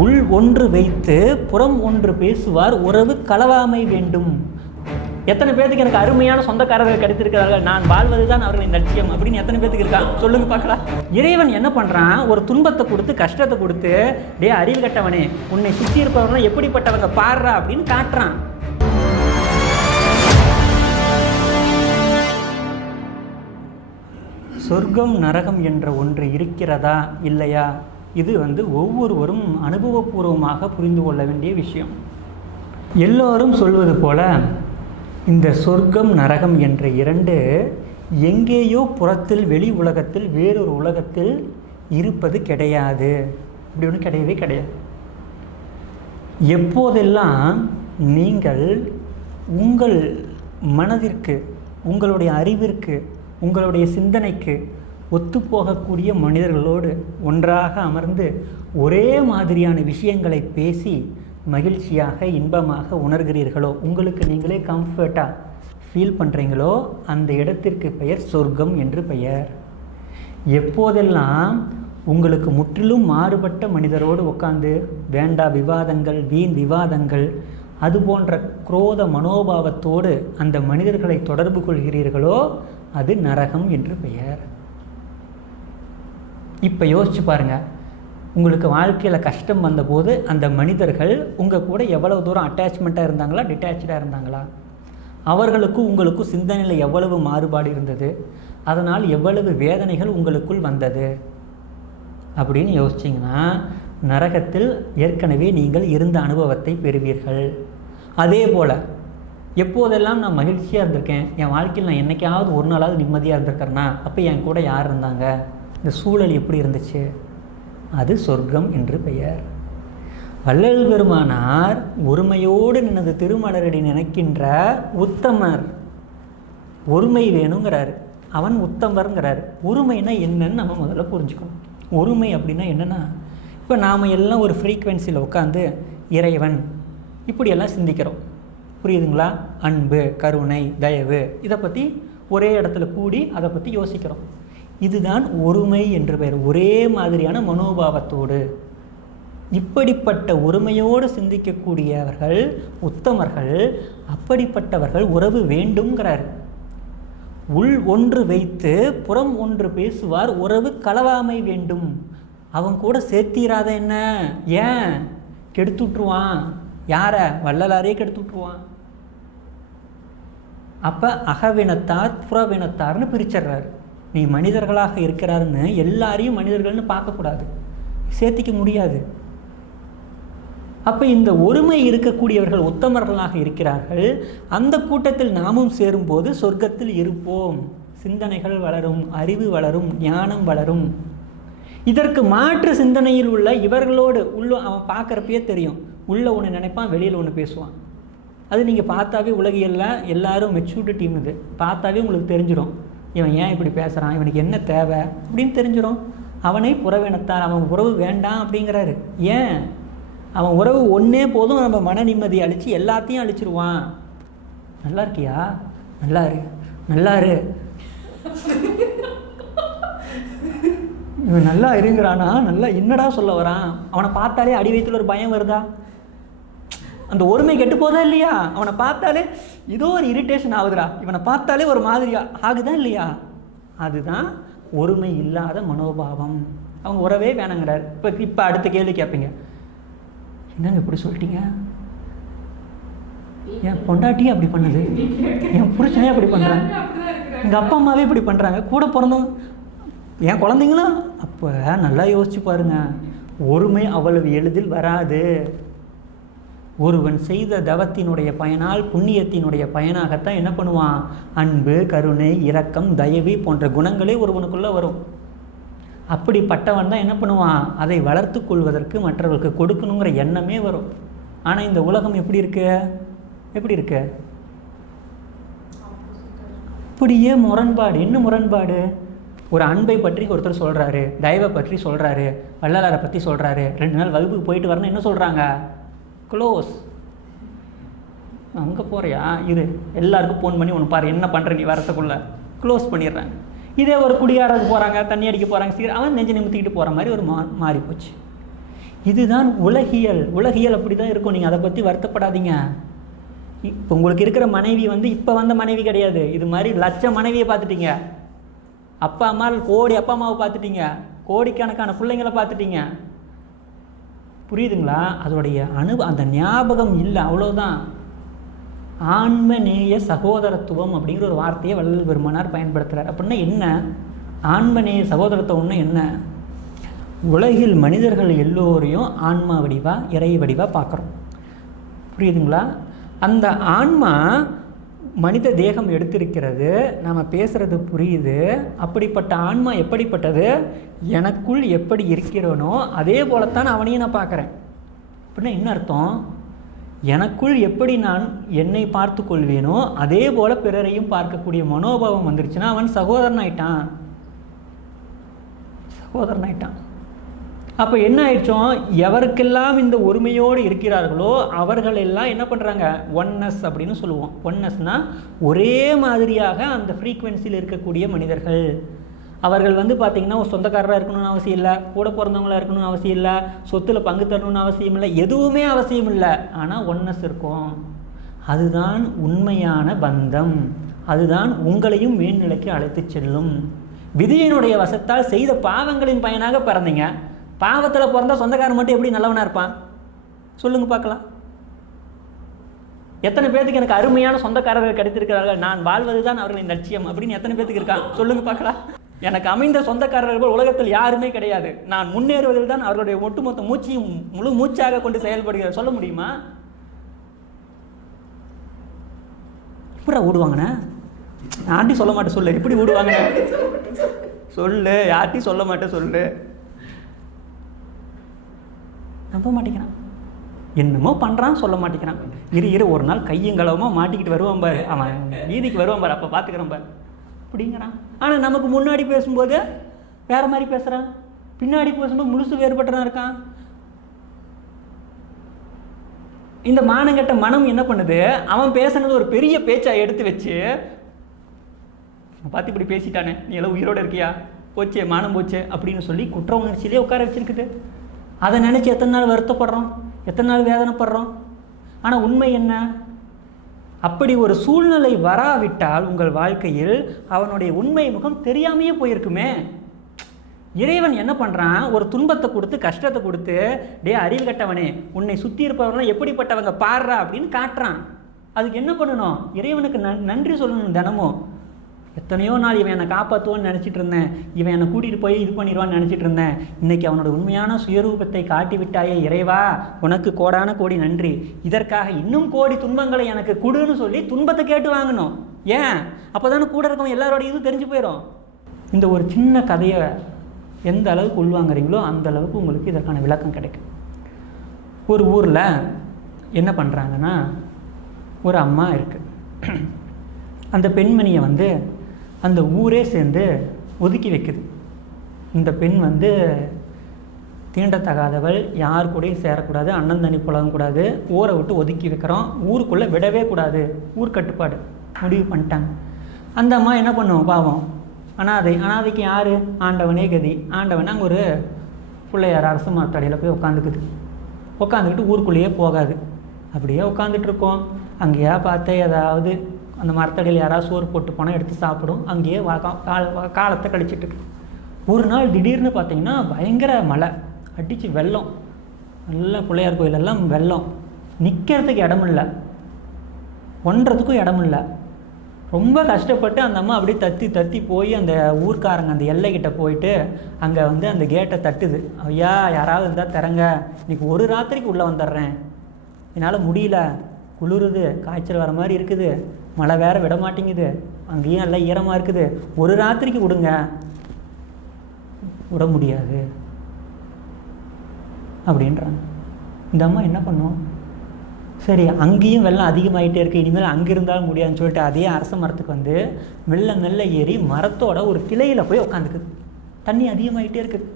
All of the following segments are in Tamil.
உள் ஒன்று வைத்து புறம் ஒன்று பேசுவார் உறவு களவாமை வேண்டும். எத்தனை பேர்த்துக்கு எனக்கு அருமையான சொந்தக்காரர்கள் கிடைத்திருக்கிறார்கள்? நான் வாழ்வது தான் அவர்களின் லட்சியம் அப்படின்னு எத்தனை பேர்த்துக்கு இருக்கான் சொல்லுங்க பார்க்கலாம். இறைவன் என்ன பண்ணுறான் ஒரு துன்பத்தை கொடுத்து கஷ்டத்தை கொடுத்து டே அறிவு கட்டவனே உன்னை சுற்றி இருப்பவர்கள் எப்படிப்பட்டவங்க பாடுறா? அப்படின்னு காட்டுறான். சொர்க்கம் நரகம் என்ற ஒன்று இருக்கிறதா? இல்லையா? இது வந்து ஒவ்வொருவரும் அனுபவபூர்வமாக புரிந்து கொள்ள வேண்டிய விஷயம். எல்லோரும் சொல்வது போல இந்த சொர்க்கம் நரகம் என்ற இரண்டு எங்கேயோ புறத்தில் வெளி உலகத்தில் வேறொரு உலகத்தில் இருப்பது கிடையாது. இப்படி ஒன்றும் கிடையவே கிடையாது. எப்போதெல்லாம் நீங்கள் உங்கள் மனதிற்கு உங்களுடைய அறிவிற்கு உங்களுடைய சிந்தனைக்கு ஒத்துப்போகக்கூடிய மனிதர்களோடு ஒன்றாக அமர்ந்து ஒரே மாதிரியான விஷயங்களை பேசி மகிழ்ச்சியாக இன்பமாக உணர்கிறீர்களோ உங்களுக்கு நீங்களே கம்ஃபர்ட்டாக ஃபீல் பண்ணுறீங்களோ அந்த இடத்திற்கு பெயர் சொர்க்கம் என்று பெயர். எப்போதெல்லாம் உங்களுக்கு முற்றிலும் மாறுபட்ட மனிதரோடு உட்காந்து வேண்டா விவாதங்கள் வீண் விவாதங்கள் அது போன்ற குரோத மனோபாவத்தோடு அந்த மனிதர்களை தொடர்பு கொள்கிறீர்களோ அது நரகம் என்று பெயர். இப்போ யோசிச்சு பாருங்கள் உங்களுக்கு வாழ்க்கையில் கஷ்டம் வந்தபோது அந்த மனிதர்கள் உங்கள் கூட எவ்வளவு தூரம் அட்டாச்மெண்ட்டாக இருந்தாங்களா டிட்டாச்சாக இருந்தாங்களா? அவர்களுக்கும் உங்களுக்கும் சிந்தனையில் எவ்வளவு மாறுபாடு இருந்தது? அதனால் எவ்வளவு வேதனைகள் உங்களுக்குள் வந்தது? அப்படின்னு யோசிச்சிங்கன்னா நரகத்தில் ஏற்கனவே நீங்கள் இருந்த அனுபவத்தை பெறுவீர்கள். அதே போல் எப்போதெல்லாம் நான் மகிழ்ச்சியாக இருந்திருக்கேன் என் வாழ்க்கையில் நான் என்னைக்காவது ஒரு நாளாவது நிம்மதியாக இருந்திருக்கிறேன்னா அப்போ என் கூட யார் இருந்தாங்க? இந்த சூழல் எப்படி இருந்துச்சு? அது சொர்க்கம் என்று பெயர். வள்ளல் பெருமானார் ஒருமையோடு நினது திருமலரடி நினைக்கின்ற உத்தமர். ஒருமை வேணுங்கிறார். அவன் உத்தமருங்கிறார். ஒருமைனா என்னன்னு நம்ம முதல்ல புரிஞ்சுக்கணும். ஒருமை அப்படின்னா என்னென்னா இப்போ நாம் எல்லாம் ஒரு ஃப்ரீக்குவென்சியில் உட்காந்து இறைவன் இப்படியெல்லாம் சிந்திக்கிறோம். புரியுதுங்களா? அன்பு கருணை தயவு இதை பற்றி ஒரே இடத்துல கூடி அதை பற்றி யோசிக்கிறோம். இதுதான் ஒருமை என்று பெயர். ஒரே மாதிரியான மனோபாவத்தோடு இப்படிப்பட்ட ஒருமையோடு சிந்திக்கக்கூடியவர்கள் உத்தமர்கள் அப்படிப்பட்டவர்கள் உறவு வேண்டுங்கிறார் உள் ஒன்று வைத்து புறம் ஒன்று பேசுவார் உறவு களவாமை வேண்டும். அவன் கூட சேர்த்திராத என்ன? ஏன்? கெடுத்து விட்ருவான் யாரை? வள்ளலாரே கெடுத்து விட்ருவான் அப்போ அகவினத்தார் புறவினத்தார்னு பிரிச்சிடுறாரு நீ மனிதர்களாக இருக்கிறாருன்னு எல்லாரையும் மனிதர்கள்னு பார்க்கக்கூடாது. சேர்த்திக்க முடியாது. அப்போ இந்த ஒருமை இருக்கக்கூடியவர்கள் உத்தமர்களாக இருக்கிறார்கள். அந்த கூட்டத்தில் நாமும் சேரும்போது சொர்க்கத்தில் இருப்போம். சிந்தனைகள் வளரும் அறிவு வளரும் ஞானம் வளரும். இதற்கு மாற்று சிந்தனையில் உள்ள இவர்களோடு உள்ள அவன் பார்க்குறப்பயே தெரியும். உள்ள ஒன்று நினைப்பான் வெளியில் ஒன்று பேசுவான். அது நீங்கள் பார்த்தாவே உலகியெல்லாம் எல்லாரும் மெச்சூர்டு டீம் இது. பார்த்தாவே உங்களுக்கு தெரிஞ்சிடும். இவன் ஏன் இப்படி பேசுகிறான் இவனுக்கு என்ன தேவை? அப்படின்னு தெரிஞ்சிடும். அவனை புறவினத்தார் அவன் உறவு வேண்டாம் அப்படிங்கிறாரு. ஏன்? அவன் உறவு ஒன்றே போதும். நம்ம மன நிம்மதி அழித்து எல்லாத்தையும் அழிச்சிருவான். நல்லா இருக்கியா? நல்லா இரு. நல்லா இரு. இவன் நல்லா இருங்கிறானா? நல்லா என்னடா சொல்ல வரான்? அவனை பார்த்தாலே அடி வயிற்றுல ஒரு பயம் வருதா? அந்த ஒருமை கெட்டு போதா இல்லையா? அவனை பார்த்தாலே ஏதோ ஒரு இரிட்டேஷன் ஆகுதுடா. இவனை பார்த்தாலே ஒரு மாதிரியா ஆகுதா இல்லையா? அதுதான் ஒருமை இல்லாத மனோபாவம். அவங்க உறவே வேணாங்கிறார். இப்போ இப்போ அடுத்த கேள்வி கேட்பீங்க என்னங்க இப்படி சொல்லிட்டீங்க? என் பொண்டாட்டியே அப்படி பண்ணுது. என் புருஷனே அப்படி பண்ணுறாங்க எங்கள் அப்பா அம்மாவே இப்படி பண்ணுறாங்க கூட பிறந்தவங்க என் குழந்தைங்களும் அப்போ நல்லா யோசிச்சு பாருங்க. ஒருமை அவ்வளவு எளிதில் வராது. ஒருவன் செய்த தவத்தினுடைய பயனால் புண்ணியத்தினுடைய பயனாகத்தான் என்ன பண்ணுவான்? அன்பு கருணை இரக்கம் தயவு போன்ற குணங்களே ஒருவனுக்குள்ளே வரும். அப்படிப்பட்டவன் தான் என்ன பண்ணுவான்? அதை வளர்த்து கொள்வதற்கு மற்றவர்களுக்கு கொடுக்கணுங்கிற எண்ணமே வரும். ஆனால் இந்த உலகம் எப்படி இருக்கு? எப்படி இருக்கு? அப்படியே முரண்பாடு. என்ன முரண்பாடு? ஒரு அன்பை பற்றி ஒருத்தர் சொல்கிறாரு தயவை பற்றி சொல்கிறாரு வள்ளலாரை பற்றி சொல்கிறாரு ரெண்டு நாள் வகுப்புக்கு போயிட்டு வரணும் என்ன சொல்கிறாங்க க்ளோஸ் அங்கே போகிறியா இரு. எல்லாருக்கும் ஃபோன் பண்ணி ஒன்று பாரு. என்ன பண்ணுற நீ வரத்துக்குள்ள? க்ளோஸ் பண்ணிடுறாங்க இதே ஒரு குடியாரத்துக்கு போகிறாங்க தண்ணி அடிக்க போகிறாங்க சீக்கிரம் அவன் நெஞ்சு நிமித்திக்கிட்டு போகிற மாதிரி ஒரு மா மாறி போச்சு இதுதான் உலகியல். உலகியல் அப்படி தான் இருக்கும். நீங்கள் அதை பற்றி வருத்தப்படாதீங்க. இப்போ உங்களுக்கு இருக்கிற மனைவி வந்து இப்போ வந்த மனைவி கிடையாது. இது மாதிரி லட்ச மனைவியை பார்த்துட்டீங்க. அப்பா அம்மா கோடி அப்பா அம்மாவை பார்த்துட்டீங்க. கோடிக்கணக்கான பிள்ளைங்களை பார்த்துட்டீங்க. புரியுதுங்களா? அதோடைய அனு அந்த ஞாபகம் இல்லை அவ்வளோதான் ஆன்மநேய சகோதரத்துவம் அப்படிங்கிற ஒரு வார்த்தையை வள்ளல் பெருமானார் பயன்படுத்துகிறார் அப்படின்னா என்ன? ஆன்மநேய சகோதரத்துவம்னு என்ன? உலகில் மனிதர்கள் எல்லோரையும் ஆன்மா வடிவாக இறை வடிவாக பார்க்குறோம். புரியுதுங்களா? அந்த ஆன்மா மனித தேகம் எடுத்திருக்கிறது நாம் பேசுகிறது புரியுது. அப்படிப்பட்ட ஆன்மா எப்படிப்பட்டது? எனக்குள் எப்படி இருக்கிறனோ அதே போலத்தான் அவனையும் நான் பார்க்குறேன். அப்படின்னா என்ன அர்த்தம்? எனக்குள் எப்படி நான் என்னை பார்த்து கொள்வேனோ அதே போல் பிறரையும் பார்க்கக்கூடிய மனோபாவம் வந்துருச்சுன்னா அவன் சகோதரன் ஆயிட்டான் சகோதரன் ஆயிட்டான் அப்போ என்ன ஆயிடுச்சோம்? எவருக்கெல்லாம் இந்த ஒருமையோடு இருக்கிறார்களோ அவர்கள் எல்லாம் என்ன பண்ணுறாங்க ஒன்னஸ் அப்படின்னு சொல்லுவோம். ஒன்னஸ்னால் ஒரே மாதிரியாக அந்த ஃப்ரீக்குவென்சியில் இருக்கக்கூடிய மனிதர்கள். அவர்கள் வந்து பார்த்திங்கன்னா ஒரு சொந்தக்காரராக இருக்கணும்னு அவசியம் இல்லை கூட பிறந்தவங்களா இருக்கணும்னு அவசியம் இல்லை சொத்தில் பங்கு தரணும்னு அவசியம் இல்லை எதுவுமே அவசியம் இல்லை. ஆனால் ஒன்னஸ் இருக்கும். அதுதான் உண்மையான பந்தம். அதுதான் உங்களையும் மேல்நிலைக்கு அழைத்து செல்லும். விதியினுடைய வசத்தால் செய்த பாவங்களின் பயனாக பிறந்தீங்க. பாவத்தில் பிறந்த சொந்தக்காரன் மட்டும் எப்படி நல்லவனாக இருப்பான்? சொல்லுங்க பார்க்கலாம். எத்தனை பேர்த்துக்கு எனக்கு அருமையான சொந்தக்காரர்கள் கிடைத்திருக்கிறார்கள்? நான் வாழ்வது தான் அவர்களின் லட்சியம் அப்படின்னு எத்தனை பேர்த்துக்கு இருக்கான் சொல்லுங்க பார்க்கலாம். எனக்கு அமைந்த சொந்தக்காரர்கள் உலகத்தில் யாருமே கிடையாது. நான் முன்னேறுவதில் தான் அவர்களுடைய ஒட்டுமொத்த மூச்சையும் முழு மூச்சாக கொண்டு செயல்படுகிறார் சொல்ல முடியுமா? எப்படி ஓடுவாங்கண்ணே? யார்ட்டையும் சொல்ல மாட்டேன் சொல்லு. எப்படி ஓடுவாங்க சொல்லு. யார்ட்டையும் சொல்ல மாட்டேன் சொல்லு. நம்ப மாட்டேங்கிறான் என்னமோ பண்ணுறான் சொல்ல மாட்டேங்கிறான். இரு இரு ஒரு நாள் கையும் மாட்டிக்கிட்டு வருவான் பாரு. அவன் வீதிக்கு வருவான் பாரு. அப்போ பார்த்துக்கிறான் பாரு. அப்படிங்கிறான். ஆனால் நமக்கு முன்னாடி பேசும்போது வேறு மாதிரி பேசுகிறான் பின்னாடி பேசும்போது முழுசு வேறுபட்டனா இருக்கான். இந்த மானங்கட்ட மனம் என்ன பண்ணுது? அவன் பேசுனது ஒரு பெரிய பேச்சை எடுத்து வச்சு பார்த்து இப்படி பேசிட்டானே. நீ எல்லாம் உயிரோடு இருக்கியா? போச்சே மானம் போச்சே அப்படின்னு சொல்லி குற்ற உணர்ச்சியிலே உட்கார வச்சிருக்குது. அதை நினச்சி எத்தனை நாள் வருத்தப்படுறோம்? எத்தனை நாள் வேதனைப்படுறோம்? ஆனால் உண்மை என்ன? அப்படி ஒரு சூழ்நிலை வராவிட்டால் உங்கள் வாழ்க்கையில் அவனுடைய உண்மை முகம் தெரியாமையே போயிருக்குமே. இறைவன் என்ன பண்ணுறான் ஒரு துன்பத்தை கொடுத்து கஷ்டத்தை கொடுத்து டே அறிவு கட்டவனே உன்னை சுற்றி இருப்பவங்களாம் எப்படிப்பட்டவங்க பாடுறா அப்படின்னு காட்டுறான். அதுக்கு என்ன பண்ணணும்? இறைவனுக்கு நன் நன்றி சொல்லணும் தினமும். எத்தனையோ நாள் இவன் என்னை காப்பாற்றுவான்னு நினச்சிட்டு இருந்தேன். இவன் என்னை கூட்டிகிட்டு போய் இது பண்ணிடுவான்னு நினச்சிட்டு இருந்தேன். இன்றைக்கி அவனோட உண்மையான சுயரூபத்தை காட்டி விட்டாயே இறைவா உனக்கு கோடான கோடி நன்றி. இதற்காக இன்னும் கோடி துன்பங்களை எனக்கு கொடுன்னு சொல்லி துன்பத்தை கேட்டு வாங்கணும். ஏன்? அப்போ தானே கூட இருக்கவன் எல்லாரோட இதுவும் தெரிஞ்சு போயிடும் இந்த ஒரு சின்ன கதையை எந்த அளவுக்கு உள்வாங்குறீங்களோ அந்த அளவுக்கு உங்களுக்கு இதற்கான விளக்கம் கிடைக்கும். ஒரு ஊரில் என்ன பண்ணுறாங்கன்னா ஒரு அம்மா இருக்குது அந்த பெண்மணியை வந்து அந்த ஊரே சேர்ந்து ஒதுக்கி வைக்குது. இந்த பெண் வந்து தீண்டத்தகாதவள் யார் கூடயும் சேரக்கூடாது அண்ணன் தண்ணி கூடாது ஊரை விட்டு ஒதுக்கி வைக்கிறோம் ஊருக்குள்ளே விடவே கூடாது ஊர் கட்டுப்பாடு. முடிவு பண்ணிட்டாங்க. அந்த அம்மா என்ன பண்ணுவோம் பாவம். அனாதை அனாதைக்கு யார்? ஆண்டவனே கதி. ஆண்டவன் அங்கே ஒரு பிள்ளையார் அரசு மாத்தடையில் போய் உட்காந்துக்குது உட்காந்துக்கிட்டு ஊருக்குள்ளேயே போகாது. அப்படியே உட்காந்துட்டு இருக்கோம். அங்கேயா பார்த்து ஏதாவது அந்த மரத்தடையில் யாராவது சோறு போட்டு போனால் எடுத்து சாப்பிடும். அங்கேயே வா- கா- கால- காலத்தை கழிச்சிட்டு ஒரு நாள் திடீர்னு பார்த்தீங்கன்னா பயங்கர மழை. அடித்து வெள்ளம். நல்ல பிள்ளையார் கோயிலெல்லாம் வெள்ளம். நிற்கிறதுக்கு இடம் இல்லை. ஒன்றதுக்கும் இடம் இல்லை. ரொம்ப கஷ்டப்பட்டு அந்த அம்மா அப்படியே தத்தி தத்தி போய் அந்த ஊர்க்காரங்க அந்த எல்லைக்கிட்ட போயிட்டு அங்கே வந்து அந்த கேட்டை தட்டுது. ஐயா யாராவது இருந்தால் திறங்க. இன்னைக்கு ஒரு ராத்திரிக்கு உள்ளே வந்துடுறேன். என்னால் முடியல. குளிருது காய்ச்சல் வர மாதிரி இருக்குது. மழை வேற விட மாட்டேங்குது. அங்கேயும் நல்லா ஈரமாக இருக்குது. ஒரு ராத்திரிக்கு விடுங்க. விட முடியாது. அப்படின்றாங்க. இந்த அம்மா என்ன பண்ணும்? சரி அங்கேயும் வெள்ளம் அதிகமாகிட்டே இருக்குது இனிமேல் அங்கே இருந்தாலும் முடியாதுன்னு சொல்லிட்டு அதே அரச மரத்துக்கு வந்து மெல்ல மெல்ல ஏறி மரத்தோட ஒரு கிளையில் போய் உட்காந்துக்குது தண்ணி அதிகமாகிட்டே இருக்குது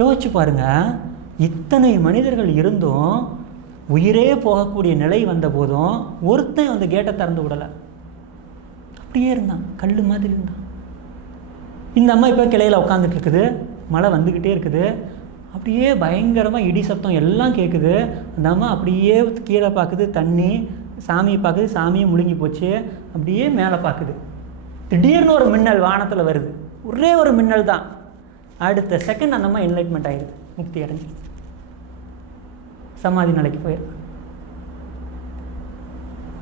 யோசிச்சு பாருங்க. இத்தனை மனிதர்கள் இருந்தும் உயிரே போகக்கூடிய நிலை வந்த போதும் ஒருத்தன் அந்த கேட்டை திறந்து விடலை. அப்படியே இருந்தான். கல் மாதிரி இருந்தான். இந்த அம்மா இப்போ கிளையில் உட்காந்துட்டு இருக்குது. மழை வந்துக்கிட்டே இருக்குது. அப்படியே பயங்கரமாக இடி சத்தம் எல்லாம் கேட்குது அந்த அம்மா அப்படியே கீழே பார்க்குது தண்ணி சாமியை பார்க்குது சாமியும் முழுங்கி போச்சு. அப்படியே மேலே பார்க்குது திடீர்னு ஒரு மின்னல் வானத்தில் வருது. ஒரே ஒரு மின்னல் தான். அடுத்த செகண்ட் அந்த அம்மா என்லைட்மெண்ட் ஆகிடுது முக்தி அடைஞ்சு சமாதி நிலைக்கு போயிடும்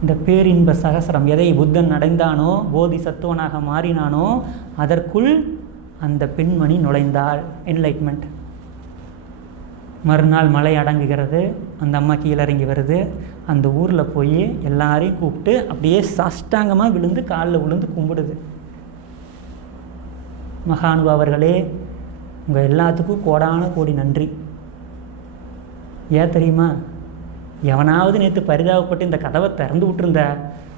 இந்த பேரின்ப சகசரம் எதை புத்தன் அடைந்தானோ போதி சத்துவனாக மாறினானோ அதற்குள் அந்த பெண்மணி நுழைந்தாள். என்லைட்மெண்ட் மறுநாள் மழை அடங்குகிறது அந்த அம்மா கீழே இறங்கி வருது. அந்த ஊரில் போய் எல்லாரையும் கூப்பிட்டு அப்படியே சாஷ்டாங்கமாக விழுந்து காலில் விழுந்து கும்பிடுது. மகானுபாவர்களே உங்கள் எல்லாத்துக்கும் கோடான கோடி நன்றி. ஏன் தெரியுமா? எவனாவது நேற்று பரிதாபப்பட்டு இந்த கதவை திறந்து விட்டுருந்த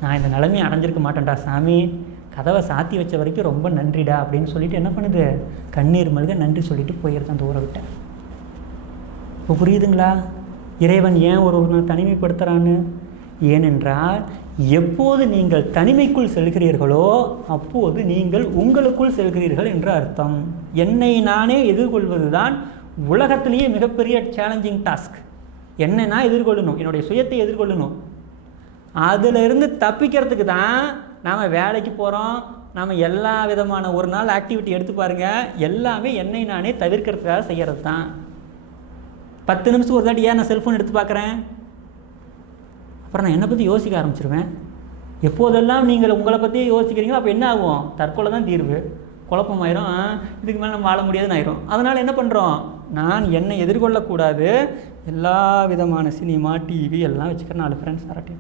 நான் இந்த நிலைமையை அடைஞ்சிருக்க மாட்டேன்டா சாமி. கதவை சாத்தி வச்ச வரைக்கும் ரொம்ப நன்றிடா அப்படின்னு சொல்லிட்டு என்ன பண்ணுது? கண்ணீர் மல்க நன்றி சொல்லிட்டு போயிருந்தேன் அந்த ஊரை விட்டேன் இப்போ புரியுதுங்களா? இறைவன் ஏன் ஒரு ஒருவனை தனிமைப்படுத்துகிறான்னு ஏனென்றால் எப்போது நீங்கள் தனிமைக்குள் செல்கிறீர்களோ அப்போது நீங்கள் உங்களுக்குள் செல்கிறீர்கள் என்று அர்த்தம். என்னை நானே எதிர்கொள்வது தான் உலகத்திலேயே மிகப்பெரிய சேலஞ்சிங் டாஸ்க் என்னென்னா எதிர்கொள்ளணும். என்னுடைய சுயத்தை எதிர்கொள்ளணும். அதிலிருந்து தப்பிக்கிறதுக்கு தான் நாம் வேலைக்கு போகிறோம் நாம் எல்லா விதமான ஒரு நாள் ஆக்டிவிட்டி எடுத்து பாருங்கள் எல்லாமே என்னை நானே தவிர்க்கிறதுக்காக செய்கிறது தான். பத்து நிமிஷத்துக்கு ஒரு தாட்டி ஏன் நான் செல்ஃபோன் எடுத்து பார்க்குறேன். அப்புறம் நான் என்னை பற்றி யோசிக்க ஆரம்பிச்சிருவேன். எப்போதெல்லாம் நீங்கள் உங்களை பற்றி யோசிக்கிறீங்களோ அப்போ என்ன ஆகும்? தற்கொலை தான் தீர்வு. குழப்பமாயிரும். இதுக்கு மேலே நம்ம வாழ முடியாதுன்னு ஆயிரும் அதனால் என்ன பண்ணுறோம் நான் என்னை எதிர்கொள்ளக்கூடாது. எல்லா விதமான சினிமா டிவி எல்லாம் வச்சுக்கிறேன் நாலு ஃப்ரெண்ட்ஸ் அரட்டி